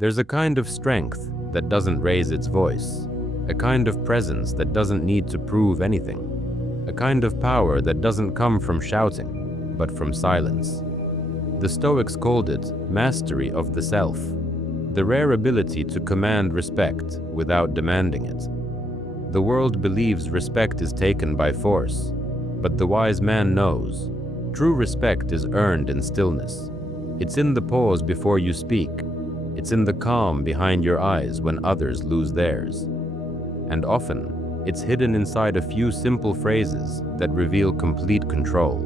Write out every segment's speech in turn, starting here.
There's a kind of strength that doesn't raise its voice, a kind of presence that doesn't need to prove anything, a kind of power that doesn't come from shouting, but from silence. The Stoics called it mastery of the self, the rare ability to command respect without demanding it. The world believes respect is taken by force, but the wise man knows true respect is earned in stillness. It's in the pause before you speak. It's in the calm behind your eyes when others lose theirs. And often, it's hidden inside a few simple phrases that reveal complete control.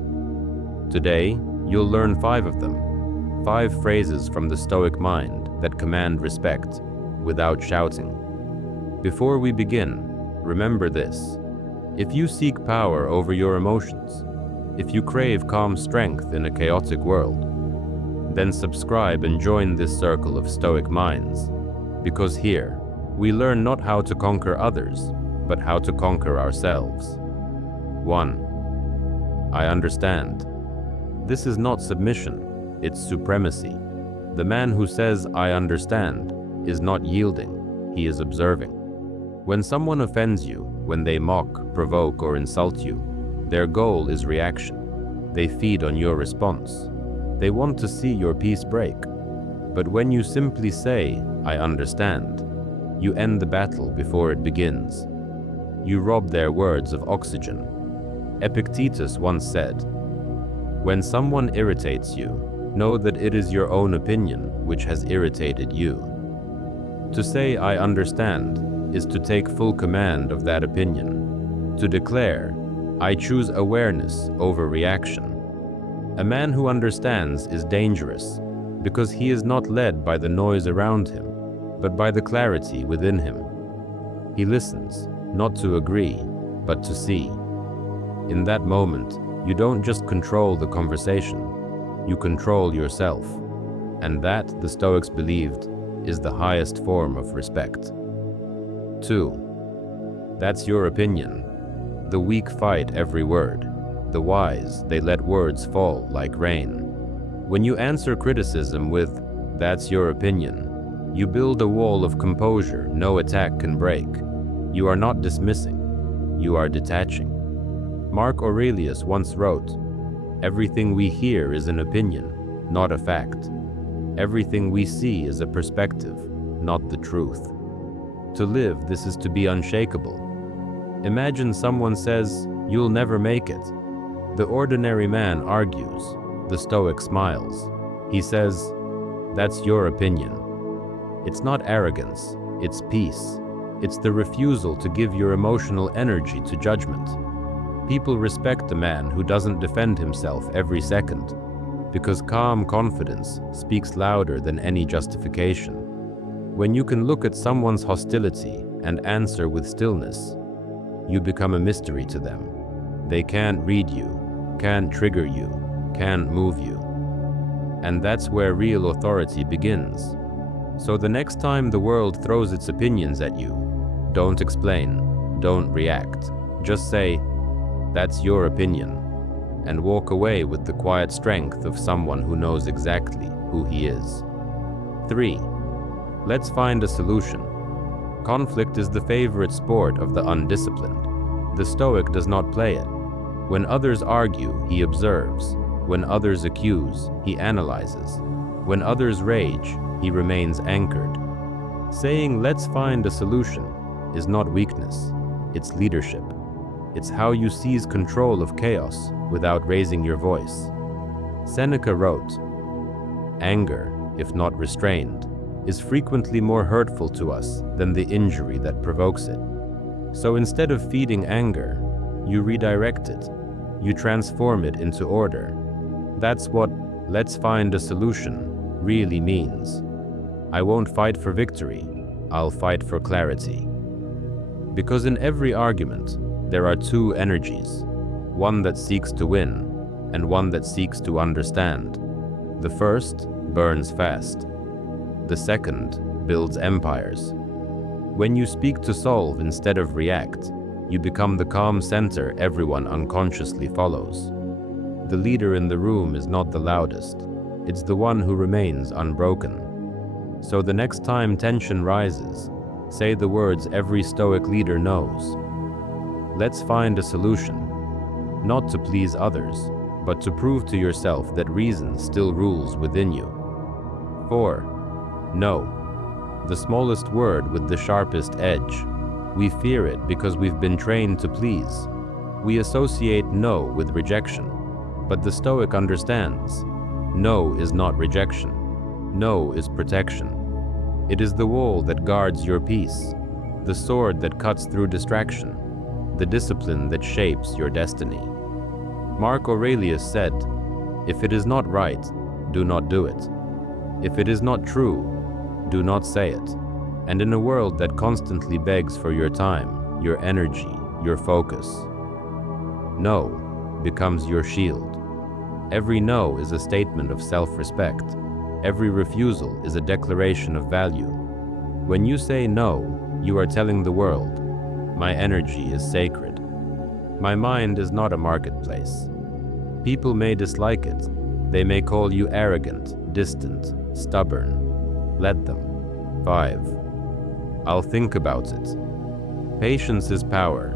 Today, you'll learn 5 of them, 5 phrases from the Stoic mind that command respect without shouting. Before we begin, remember this. If you seek power over your emotions, if you crave calm strength in a chaotic world, then subscribe and join this circle of Stoic minds, because here, we learn not how to conquer others, but how to conquer ourselves. 1. I understand. This is not submission, it's supremacy. The man who says, I understand, is not yielding, he is observing. When someone offends you, when they mock, provoke, or insult you, their goal is reaction. They feed on your response. They want to see your peace break. But when you simply say, I understand, you end the battle before it begins. You rob their words of oxygen. Epictetus once said, when someone irritates you, know that it is your own opinion which has irritated you. To say, I understand, is to take full command of that opinion. To declare, I choose awareness over reaction. A man who understands is dangerous because he is not led by the noise around him, but by the clarity within him. He listens, not to agree, but to see. In that moment, you don't just control the conversation, you control yourself. And that, the Stoics believed, is the highest form of respect. 2. That's your opinion. The weak fight every word. The wise, they let words fall like rain. When you answer criticism with, that's your opinion, you build a wall of composure no attack can break. You are not dismissing, you are detaching. Mark Aurelius once wrote, everything we hear is an opinion, not a fact. Everything we see is a perspective, not the truth. To live, this is to be unshakable. Imagine someone says, you'll never make it. The ordinary man argues. The Stoic smiles. He says, that's your opinion. It's not arrogance, it's peace. It's the refusal to give your emotional energy to judgment. People respect a man who doesn't defend himself every second, because calm confidence speaks louder than any justification. When you can look at someone's hostility and answer with stillness, you become a mystery to them. They can't read you, can't trigger you, can't move you. And that's where real authority begins. So the next time the world throws its opinions at you, don't explain, don't react. Just say, that's your opinion, and walk away with the quiet strength of someone who knows exactly who he is. 3. Let's find a solution. Conflict is the favorite sport of the undisciplined. The Stoic does not play it. When others argue, he observes. When others accuse, he analyzes. When others rage, he remains anchored. Saying, let's find a solution, is not weakness, it's leadership. It's how you seize control of chaos without raising your voice. Seneca wrote, anger, if not restrained, is frequently more hurtful to us than the injury that provokes it. So instead of feeding anger, you redirect it. You transform it into order. That's what let's find a solution really means. I won't fight for victory, I'll fight for clarity. Because in every argument, there are 2 energies, one that seeks to win and one that seeks to understand. The first burns fast. The second builds empires. When you speak to solve instead of react, you become the calm center everyone unconsciously follows. The leader in the room is not the loudest, it's the one who remains unbroken. So the next time tension rises, say the words every Stoic leader knows. Let's find a solution, not to please others, but to prove to yourself that reason still rules within you. 4. No. The smallest word with the sharpest edge. We fear it because we've been trained to please. We associate no with rejection, but the Stoic understands. No is not rejection. No is protection. It is the wall that guards your peace, the sword that cuts through distraction, the discipline that shapes your destiny. Mark Aurelius said, "If it is not right, do not do it. If it is not true, do not say it." And in a world that constantly begs for your time, your energy, your focus, no becomes your shield. Every no is a statement of self-respect. Every refusal is a declaration of value. When you say no, you are telling the world, my energy is sacred. My mind is not a marketplace. People may dislike it. They may call you arrogant, distant, stubborn. Let them. 5. I'll think about it. Patience is power.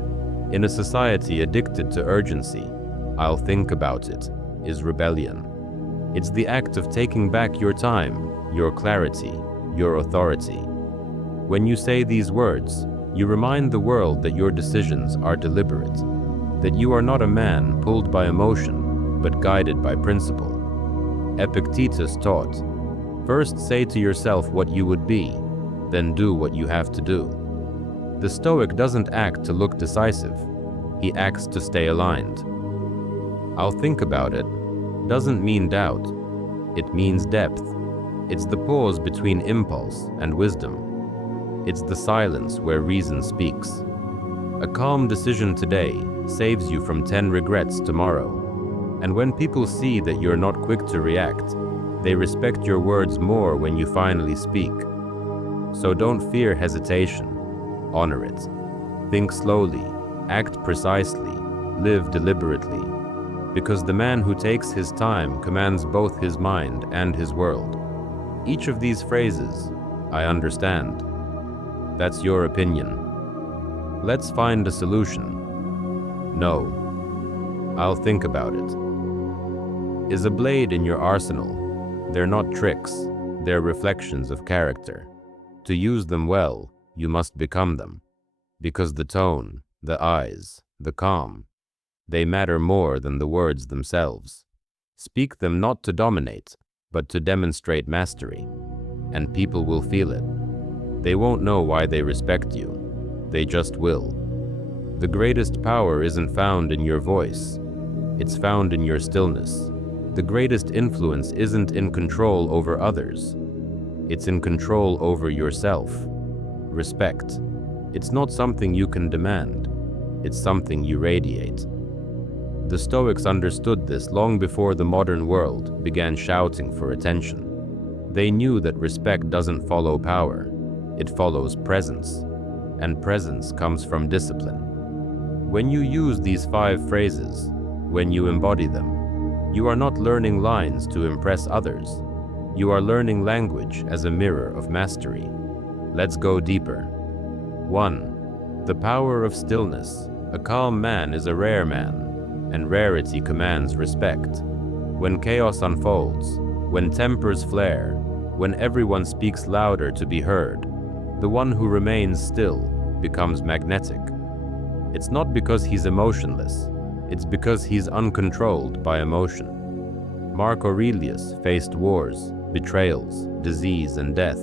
In a society addicted to urgency, I'll think about it is rebellion. It's the act of taking back your time, your clarity, your authority. When you say these words, you remind the world that your decisions are deliberate, that you are not a man pulled by emotion, but guided by principle. Epictetus taught, first say to yourself what you would be, then do what you have to do. The Stoic doesn't act to look decisive, he acts to stay aligned. I'll think about it doesn't mean doubt, it means depth. It's the pause between impulse and wisdom. It's the silence where reason speaks. A calm decision today saves you from 10 regrets tomorrow. And when people see that you're not quick to react, they respect your words more when you finally speak. So don't fear hesitation, honor it. Think slowly, act precisely, live deliberately. Because the man who takes his time commands both his mind and his world. Each of these phrases, I understand. That's your opinion. Let's find a solution. No. I'll think about it. Is a blade in your arsenal. They're not tricks, they're reflections of character. To use them well, you must become them. Because the tone, the eyes, the calm, they matter more than the words themselves. Speak them not to dominate, but to demonstrate mastery. And people will feel it. They won't know why they respect you. They just will. The greatest power isn't found in your voice. It's found in your stillness. The greatest influence isn't in control over others. It's in control over yourself. Respect. It's not something you can demand. It's something you radiate. The Stoics understood this long before the modern world began shouting for attention. They knew that respect doesn't follow power, it follows presence, and presence comes from discipline. When you use these 5 phrases, when you embody them, you are not learning lines to impress others. You are learning language as a mirror of mastery. Let's go deeper. 1. The power of stillness. A calm man is a rare man, and rarity commands respect. When chaos unfolds, when tempers flare, when everyone speaks louder to be heard, the one who remains still becomes magnetic. It's not because he's emotionless, it's because he's uncontrolled by emotion. Mark Aurelius faced wars, betrayals, disease, and death,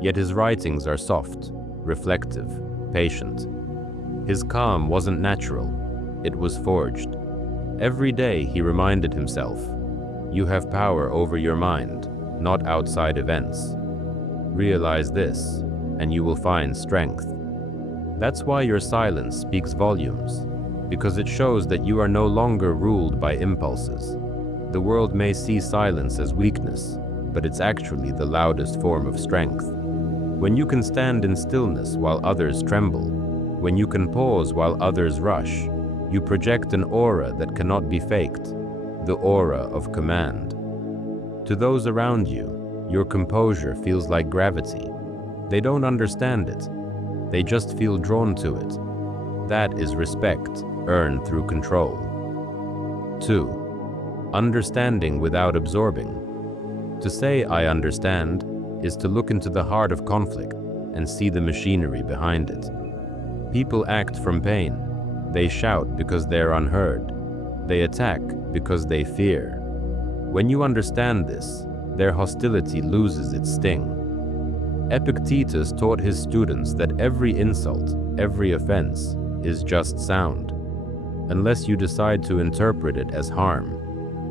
yet his writings are soft, reflective, patient. His calm wasn't natural, it was forged. Every day he reminded himself, you have power over your mind, not outside events. Realize this, and you will find strength. That's why your silence speaks volumes, because it shows that you are no longer ruled by impulses. The world may see silence as weakness, but it's actually the loudest form of strength. When you can stand in stillness while others tremble, when you can pause while others rush, you project an aura that cannot be faked, the aura of command. To those around you, Your composure feels like gravity. They don't understand it. They just feel drawn to it. That is respect earned through control. 2. Understanding without absorbing. To say "I understand" is to look into the heart of conflict and see the machinery behind it. People act from pain. They shout because they're unheard. They attack because they fear. When you understand this, their hostility loses its sting. Epictetus taught his students that every insult, every offense, is just sound, unless you decide to interpret it as harm.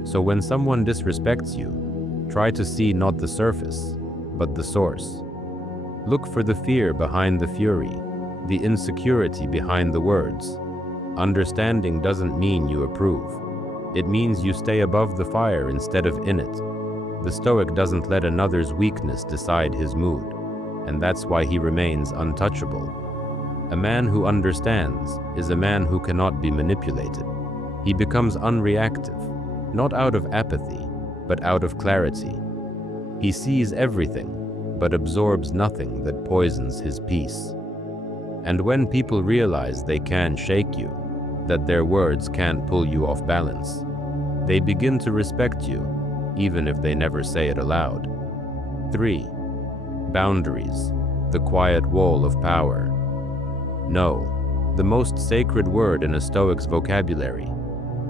So when someone disrespects you, try to see not the surface, but the source. Look for the fear behind the fury, the insecurity behind the words. Understanding doesn't mean you approve. It means you stay above the fire instead of in it. The Stoic doesn't let another's weakness decide his mood, and that's why he remains untouchable. A man who understands is a man who cannot be manipulated. He becomes unreactive, not out of apathy, but out of clarity. He sees everything, but absorbs nothing that poisons his peace. And when people realize they can shake you, that their words can't pull you off balance, they begin to respect you, even if they never say it aloud. 3. Boundaries, the quiet wall of power. No, the most sacred word in a Stoic's vocabulary.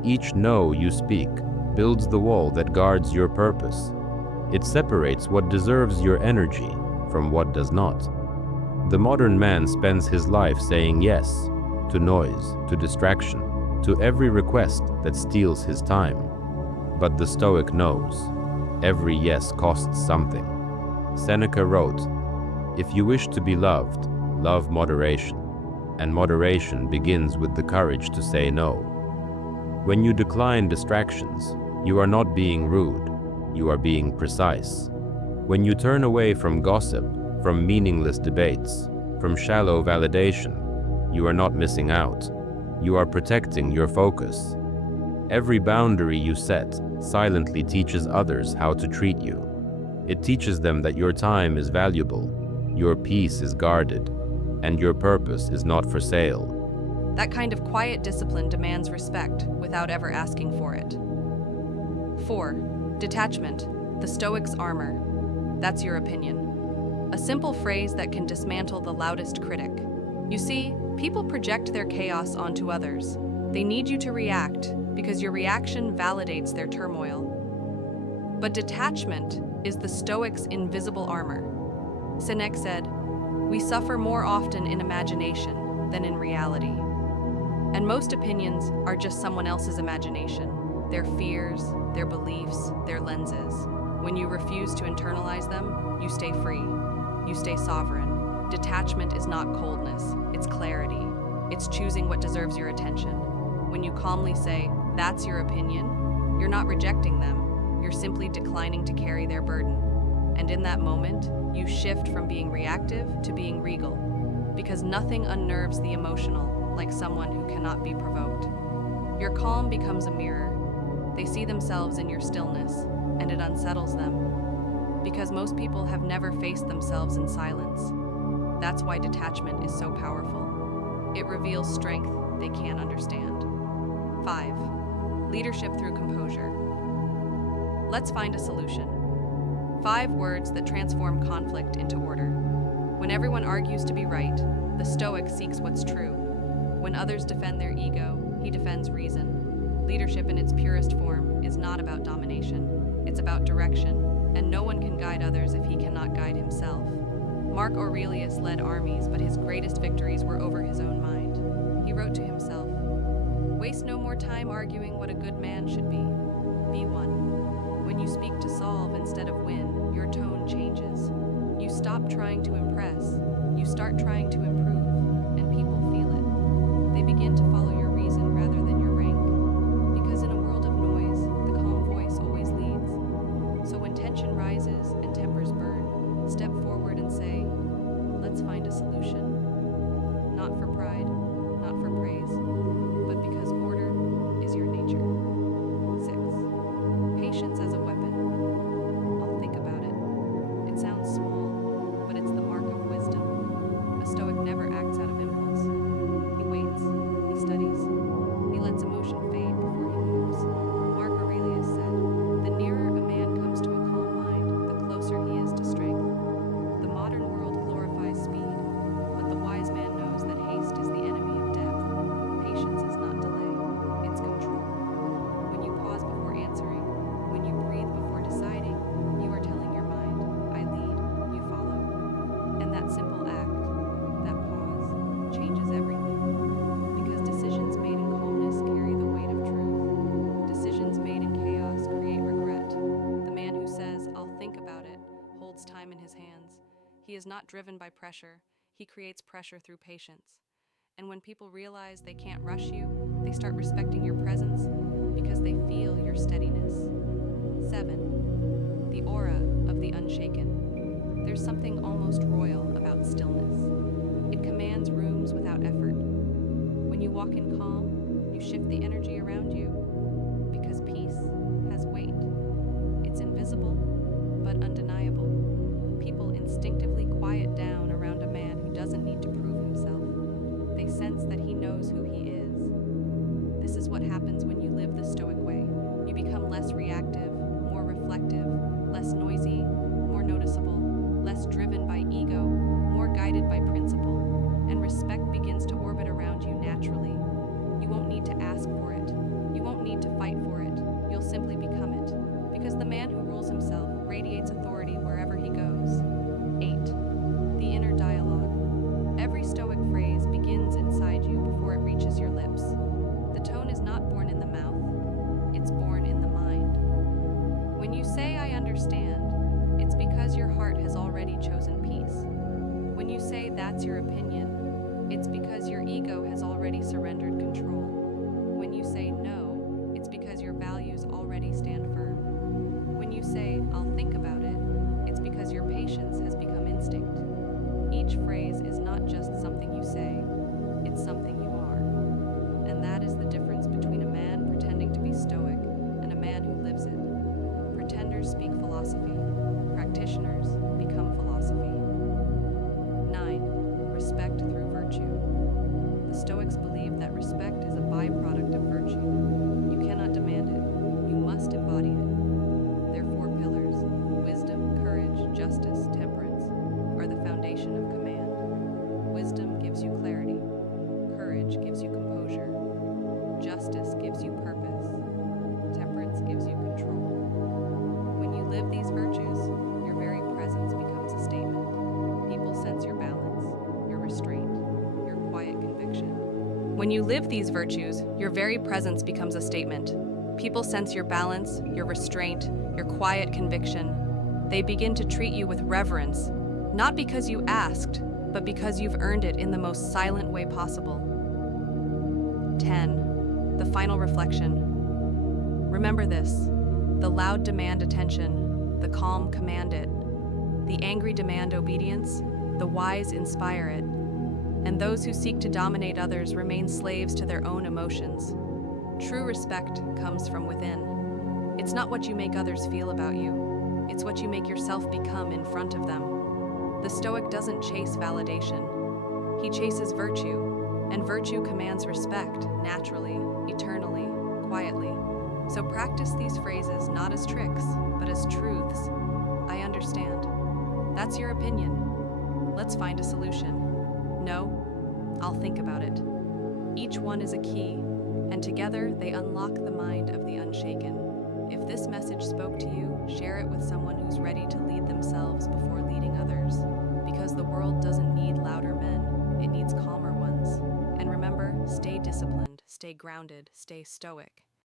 Each no you speak builds the wall that guards your purpose. It separates what deserves your energy from what does not. The modern man spends his life saying yes to noise, to distraction, to every request that steals his time. But the Stoic knows every yes costs something. Seneca wrote, "If you wish to be loved, love moderation, and moderation begins with the courage to say no." When you decline distractions, you are not being rude, you are being precise. When you turn away from gossip, from meaningless debates, from shallow validation, you are not missing out. You are protecting your focus. Every boundary you set silently teaches others how to treat you. It teaches them that your time is valuable, your peace is guarded, and your purpose is not for sale. That kind of quiet discipline demands respect without ever asking for it. 4. Detachment, the Stoic's armor. That's your opinion. A simple phrase that can dismantle the loudest critic. You see, people project their chaos onto others. They need you to react because your reaction validates their turmoil. But detachment is the Stoic's invisible armor. Seneca said, "We suffer more often in imagination than in reality." And most opinions are just someone else's imagination, their fears, their beliefs, their lenses. When you refuse to internalize them, you stay free. You stay sovereign. Detachment is not coldness, it's clarity. It's choosing what deserves your attention. When you calmly say, "That's your opinion," you're not rejecting them, you're simply declining to carry their burden. And in that moment, you shift from being reactive to being regal, because nothing unnerves the emotional like someone who cannot be provoked. Your calm becomes a mirror. They see themselves in your stillness, and it unsettles them, because most people have never faced themselves in silence. That's why detachment is so powerful. It reveals strength they can't understand. 5. Leadership through composure. Let's find a solution. 5 words that transform conflict into order. When everyone argues to be right, the Stoic seeks what's true. When others defend their ego, he defends reason. Leadership in its purest form is not about domination. It's about direction, and no one can guide others if he cannot guide himself. Mark Aurelius led armies, but his greatest victories were over his own mind. He wrote to himself, "Waste no more time arguing what a good man should be. Be one." When you speak to solve instead of win, your tone changes. You stop trying to impress, you start trying to improve, and people feel it. They begin to follow your reason rather than your rank. Because in a world of noise, the calm voice always leads. So when tension rises and tempers burn, step forward and say, "Let's find a solution." Not for pride, not for praise, but because order is your nature. 6. Patience as a weapon. I'll think about it. is not driven by pressure. He creates pressure through patience. And when people realize they can't rush you, they start respecting your presence because they feel your steadiness. 7. The aura of the unshaken. There's something almost royal about stillness. It commands rooms without effort. When you walk in calm, you shift the energy around you because peace has weight. It's invisible, but undeniable. People instinctively quiet down around a man who doesn't need to prove himself. They sense that he knows who he is. This is what happens when you live the Stoic way. You become less reactive, more reflective, less noisy, more noticeable, less driven by ego, more guided by principle, and respect begins to orbit around you naturally. You won't need to ask for it. You won't need to fight for it. You'll simply become it. Because the man who rules himself radiates authority wherever he goes. 8. The inner dialogue. Every Stoic phrase begins inside you before it reaches your lips. The tone is not born in the mouth, it's born in the mind. When you say, "I understand," it's because your heart has already chosen peace. When you say, "That's your opinion," it's because your ego has already surrendered control. When you say, "No," it's because your values already stand firm. When you say, "I'll think about it," it's because your patience has become instinct. Each phrase is not just something you say, it's something you are. And that is the difference between a man pretending to be Stoic and a man who lives it. Pretenders speak philosophy, practitioners become philosophy. 9. Respect through virtue. The Stoics believe that respect is a byproduct of virtue. You cannot demand it, you must embody it. Their 4 pillars, wisdom, courage, justice, temperance, are the foundation of command. Wisdom gives you clarity, courage gives you composure, justice gives you purpose, temperance gives you control. When you live these virtues, your very presence becomes a statement. People sense your balance, your restraint, your quiet conviction. When you live these virtues, your very presence becomes a statement. People sense your balance, your restraint, your quiet conviction. They begin to treat you with reverence, not because you asked, but because you've earned it in the most silent way possible. 10. The final reflection. Remember this: the loud demand attention, the calm command it, the angry demand obedience, the wise inspire it, and those who seek to dominate others remain slaves to their own emotions. True respect comes from within. It's not what you make others feel about you, it's what you make yourself become in front of them. The Stoic doesn't chase validation. He chases virtue, and virtue commands respect, naturally, eternally, quietly. So practice these phrases not as tricks, but as truths. I understand. That's your opinion. Let's find a solution. No, I'll think about it. Each one is a key, and together they unlock the mind of the unshaken. If this message spoke to you, share it with someone who's ready to lead themselves before leading others. Because the world doesn't need louder men, it needs calmer ones. And remember, stay disciplined, stay grounded, stay stoic.